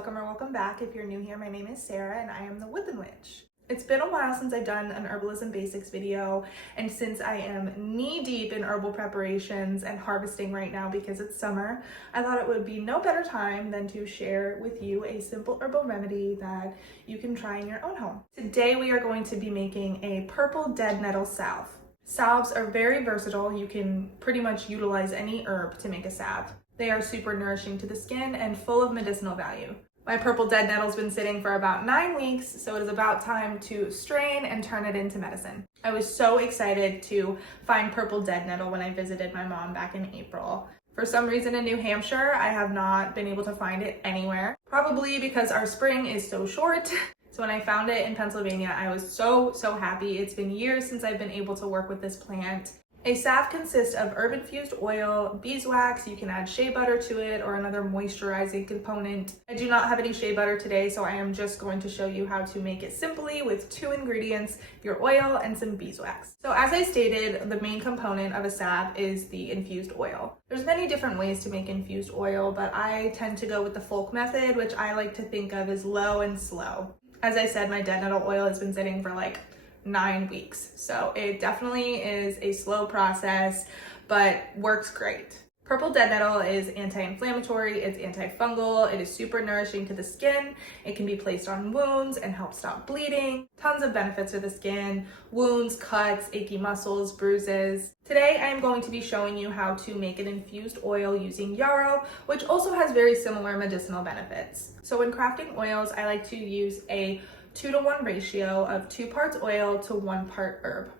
welcome or welcome back. If you're new here, my name is Sarah and I am the Woodland Witch. It's been a while since I've done an Herbalism Basics video, and since I am knee-deep in herbal preparations and harvesting right now because it's summer, I thought it would be no better time than to share with you a simple herbal remedy that you can try in your own home. Today we are going to be making a purple dead nettle salve. Salves are very versatile. You can pretty much utilize any herb to make a salve. They are super nourishing to the skin and full of medicinal value. My purple dead nettle's been sitting for about 9 weeks, so it is about time to strain and turn it into medicine. I was so excited to find purple dead nettle when I visited my mom back in April. For some reason in New Hampshire, I have not been able to find it anywhere, probably because our spring is so short. So when I found it in Pennsylvania, I was so happy. It's been years since I've been able to work with this plant. A salve consists of herb-infused oil, beeswax. You can add shea butter to it or another moisturizing component. I do not have any shea butter today, so I am just going to show you how to make it simply with 2 ingredients, your oil and some beeswax. So as I stated, the main component of a salve is the infused oil. There's many different ways to make infused oil, but I tend to go with the folk method, which I like to think of as low and slow. As I said, my dead nettle oil has been sitting for like 9 weeks. So it definitely is a slow process, but works great. Purple dead nettle is anti-inflammatory, it's antifungal, it is super nourishing to the skin. It can be placed on wounds and help stop bleeding. Tons of benefits for the skin, wounds, cuts, achy muscles, bruises. Today I am going to be showing you how to make an infused oil using yarrow, which also has very similar medicinal benefits. So when crafting oils, I like to use a 2-to-1 ratio of 2 parts oil to 1 part herb.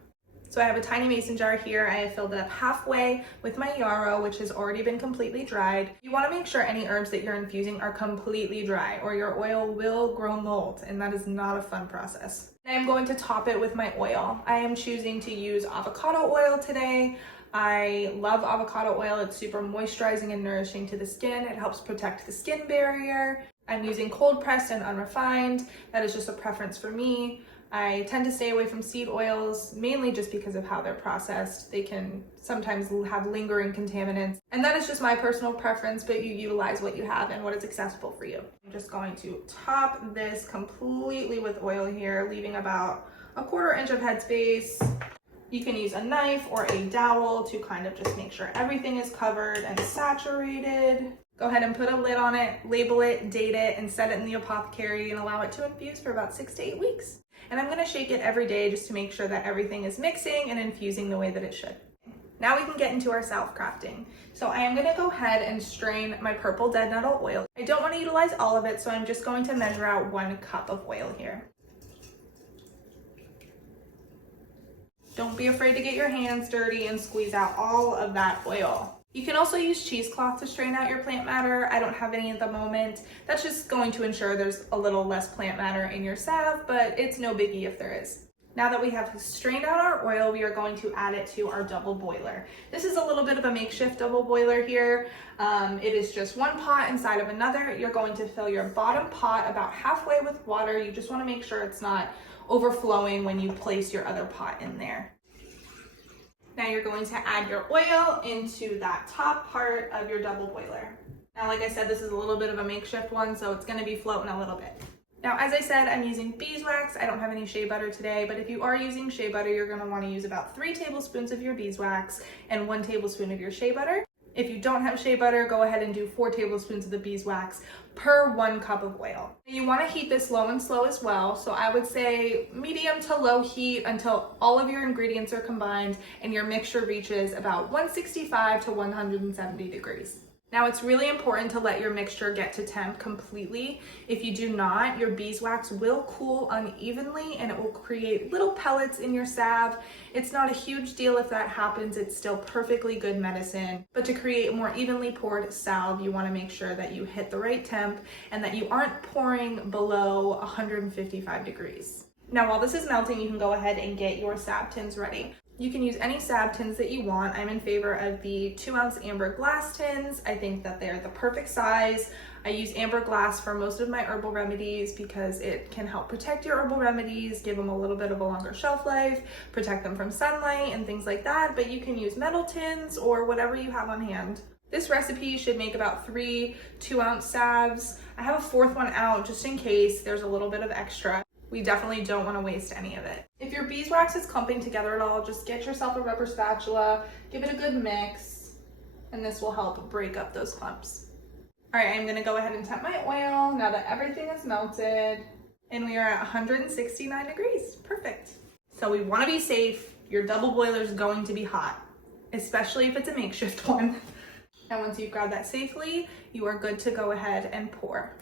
So I have a tiny mason jar here. I have filled it up halfway with my yarrow, which has already been completely dried. You want to make sure any herbs that you're infusing are completely dry or your oil will grow mold, and that is not a fun process. I am going to top it with my oil. I am choosing to use avocado oil today. I love avocado oil. It's super moisturizing and nourishing to the skin. It helps protect the skin barrier. I'm using cold pressed and unrefined. That is just a preference for me. I tend to stay away from seed oils, mainly just because of how they're processed. They can sometimes have lingering contaminants. And that is just my personal preference, but you utilize what you have and what is accessible for you. I'm just going to top this completely with oil here, leaving about a 1/4 inch of headspace. You can use a knife or a dowel to kind of just make sure everything is covered and saturated. Go ahead and put a lid on it, label it, date it, and set it in the Apothecary and allow it to infuse for about 6 to 8 weeks. And I'm gonna shake it every day just to make sure that everything is mixing and infusing the way that it should. Now we can get into our salve crafting. So I am gonna go ahead and strain my purple dead nettle oil. I don't wanna utilize all of it, so I'm just going to measure out 1 cup of oil here. Don't be afraid to get your hands dirty and squeeze out all of that oil. You can also use cheesecloth to strain out your plant matter. I don't have any at the moment. That's just going to ensure there's a little less plant matter in your salve, but it's no biggie if there is. Now that we have strained out our oil, we are going to add it to our double boiler. This is a little bit of a makeshift double boiler here. It is just 1 pot inside of another. You're going to fill your bottom pot about halfway with water. You just want to make sure it's not overflowing when you place your other pot in there. Now you're going to add your oil into that top part of your double boiler. Now, like I said, this is a little bit of a makeshift one, so it's gonna be floating a little bit. Now, as I said, I'm using beeswax. I don't have any shea butter today, but if you are using shea butter, you're gonna wanna use about 3 tablespoons of your beeswax and 1 tablespoon of your shea butter. If you don't have shea butter, go ahead and do 4 tablespoons of the beeswax per 1 cup of oil. You want to heat this low and slow as well, so I would say medium to low heat until all of your ingredients are combined and your mixture reaches about 165 to 170 degrees. Now it's really important to let your mixture get to temp completely. If you do not, your beeswax will cool unevenly and it will create little pellets in your salve. It's not a huge deal if that happens, it's still perfectly good medicine. But to create a more evenly poured salve, you want to make sure that you hit the right temp and that you aren't pouring below 155 degrees. Now while this is melting, you can go ahead and get your salve tins ready. You can use any salve tins that you want. I'm in favor of the 2-ounce amber glass tins. I think that they're the perfect size. I use amber glass for most of my herbal remedies because it can help protect your herbal remedies, give them a little bit of a longer shelf life, protect them from sunlight and things like that. But you can use metal tins or whatever you have on hand. This recipe should make about 3 2-ounce salves. I have a 4th one out just in case there's a little bit of extra. We definitely don't want to waste any of it. If your beeswax is clumping together at all, just get yourself a rubber spatula, give it a good mix, and this will help break up those clumps. All right, I'm gonna go ahead and temp my oil now that everything is melted, and we are at 169 degrees. Perfect. So we wanna be safe. Your double boiler is going to be hot, especially if it's a makeshift one. And once you've grabbed that safely, you are good to go ahead and pour.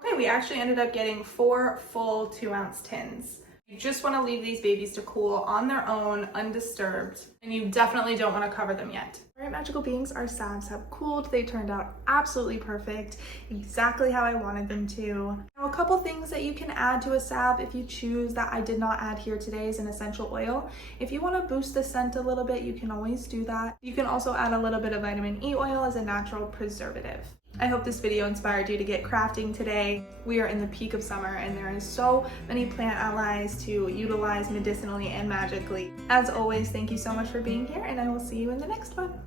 Okay, we actually ended up getting 4 full 2-ounce tins. You just want to leave these babies to cool on their own, undisturbed, and you definitely don't want to cover them yet. All right, magical beings, our salves have cooled. They turned out absolutely perfect, exactly how I wanted them to. Now, a couple things that you can add to a salve if you choose that I did not add here today is an essential oil. If you want to boost the scent a little bit, you can always do that. You can also add a little bit of vitamin E oil as a natural preservative. I hope this video inspired you to get crafting today. We are in the peak of summer and there is so many plant allies to utilize medicinally and magically. As always, thank you so much for being here, and I will see you in the next one.